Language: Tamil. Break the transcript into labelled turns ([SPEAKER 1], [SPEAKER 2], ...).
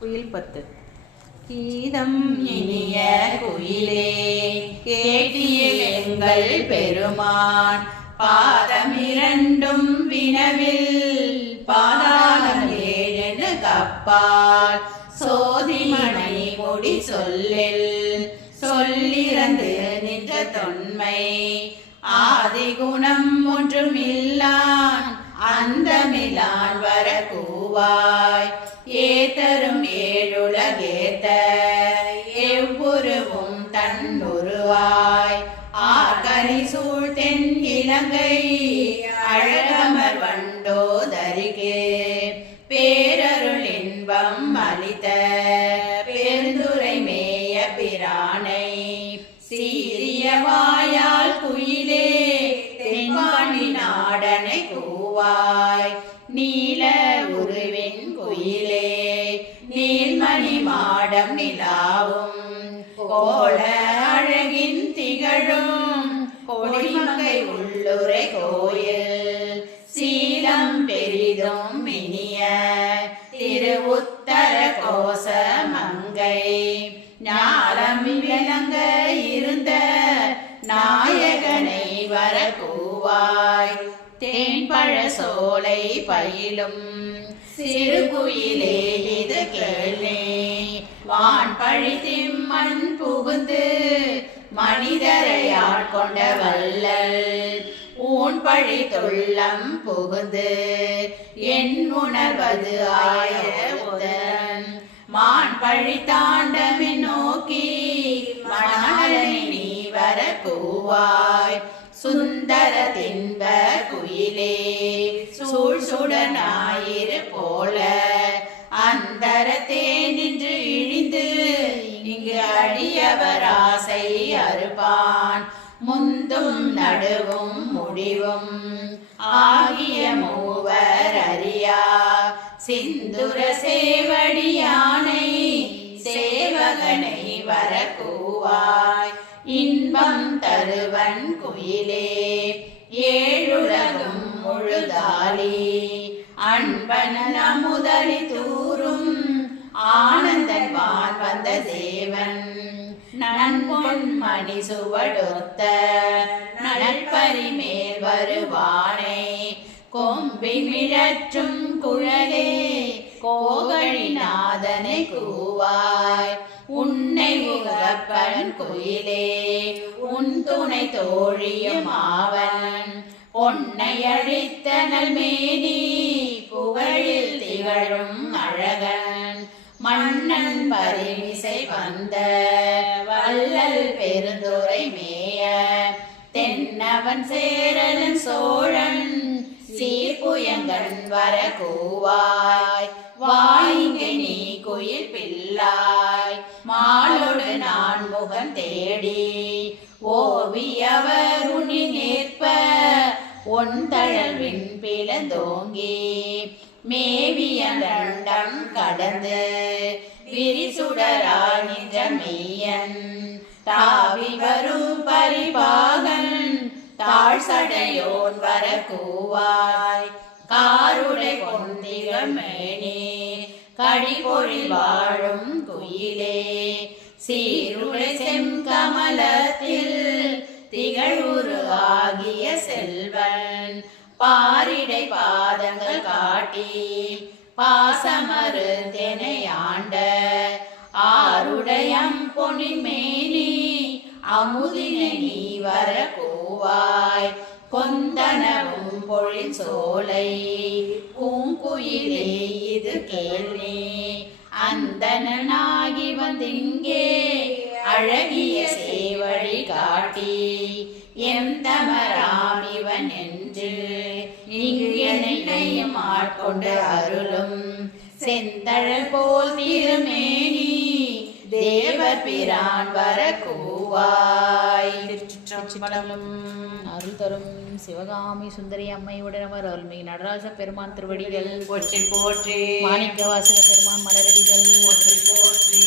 [SPEAKER 1] குயில் பத்து.
[SPEAKER 2] கீதம் இனிய குயிலே கேட்டியில் எங்கள் பெருமான். பாதம் இரண்டும் வினவில் பாதாளம் ஏழெனு கப்பால். சோதிமனை முடி சொல்லில் சொல்லிறந்து நின்ற தொன்மை. ஆதிகுணம் ஒன்றுமில்லான் அந்தமிலான் வர கூவாய் ஏதரும் இலங்கை அழகமர் வண்டோதரிகே பேரருள் இன்பம் அளித்த பெருந்துரை மேய பிரானை சீரிய வாயால் குயிலே தென்பாண்டி நாடனை கூவாய். நீல உருவின் குயிலே நீர்மணி மாடம் நிலாவும். கோல அழகின் திகழும் கொடிமங்கை உள்ளுரை கோயில். சீலம் பெரிதும் இனிய திரு உத்தர கோச மங்கை. ஞாலம் விளங்க இருந்த நாயகனை வர கூவாய் தேன்பழ சோலை பயிலும் சிறுகுயிலே இது கேளே வான் பழி திம்மன் புகுந்து ஆட்கொண்ட வல்லல் ஊன் பழி தொள்ளம் புகுந்து என் உணர்வது ஆய உதன் மான் பழி தாண்டமி நோக்கி மணாலனை நீ வர கூவாய் சுந்தர தின்ப குயிலே சூழ் சுடனாய் முந்தும் நடுவும் முடிவும். ஆகிய மூவர் அறியா. சிந்துர சேவடியானை சேவகனை வரக்கூவாய். இன்பம் தருவன் குயிலே. ஏழுலகும் முழுதாளி. அன்பன அமுதலி தூரும். ஆனந்தன் வான் வந்த தேவன். நண்பொன்மணி சுவடொத்த நல்பரி மேல் வருவானே. கொம்பி மிழற்றும் குழலே கோகழிநாதனை கூவாய். உன்னை உகப்பன் குயிலே உன் துணை தோழியும் ஆவன். பொன்னை அழித்த நல்மேனி புகழில் திகழும் அழகன். மன்னன் பரிமிசை வந்த சேரல் பெருந்துரை மேய தென்னவன் சேரலன் சோழன் சீர்புயங்கன் வர கூவாய் வாயிங்கை நீ குயில் பிள்ளாய் மாலோடு நான் முகம் தேடி ஓவியவர் உனி நேர்ப்ப உன் ஒன்றழல் விண்பிளந்தோங்கி மேவிய கண்டம் கடந்து விரிசுடராய் நின்ற மெய்யன் தாவி வரும் பரிபாகன் தாழ் சடையோன் வர கூவாய் காருடை கொண்டிகள் மேனே வாழும் குயிலே. சீருடை செங்கமலத்தில் திகழ்வுரு ஆகிய செல்வன் பாரிடை பாதங்கள் காட்டி பாசமறு தெனையாண்ட ஆருடையம் பொனிமே. அமுதினை நீ வர கோவாய் கொந்தனவும் பொழில் சோலை பூங்குயிலே இது கேள்வி. அந்தனாகி வந்திங்கே அழகிய சேவழி காட்டி. எந்தமராம் இவன் என்று இங்கு என்னையும் ஆட்கொண்டு அருளும். செந்தழல் போல் திருமேனி பிரான் வர கூவாய்
[SPEAKER 1] திருச்சிற்றம்பலம் அருள் தரும் சிவகாமி சுந்தரி அம்மையுடன் அவர் அருள்மிகு நடராஜ பெருமான் திருவடிகள்
[SPEAKER 2] போற்றி போற்றி.
[SPEAKER 1] மாணிக்க வாசக பெருமான் மலரடிகள்.
[SPEAKER 2] போற்றி போற்றி.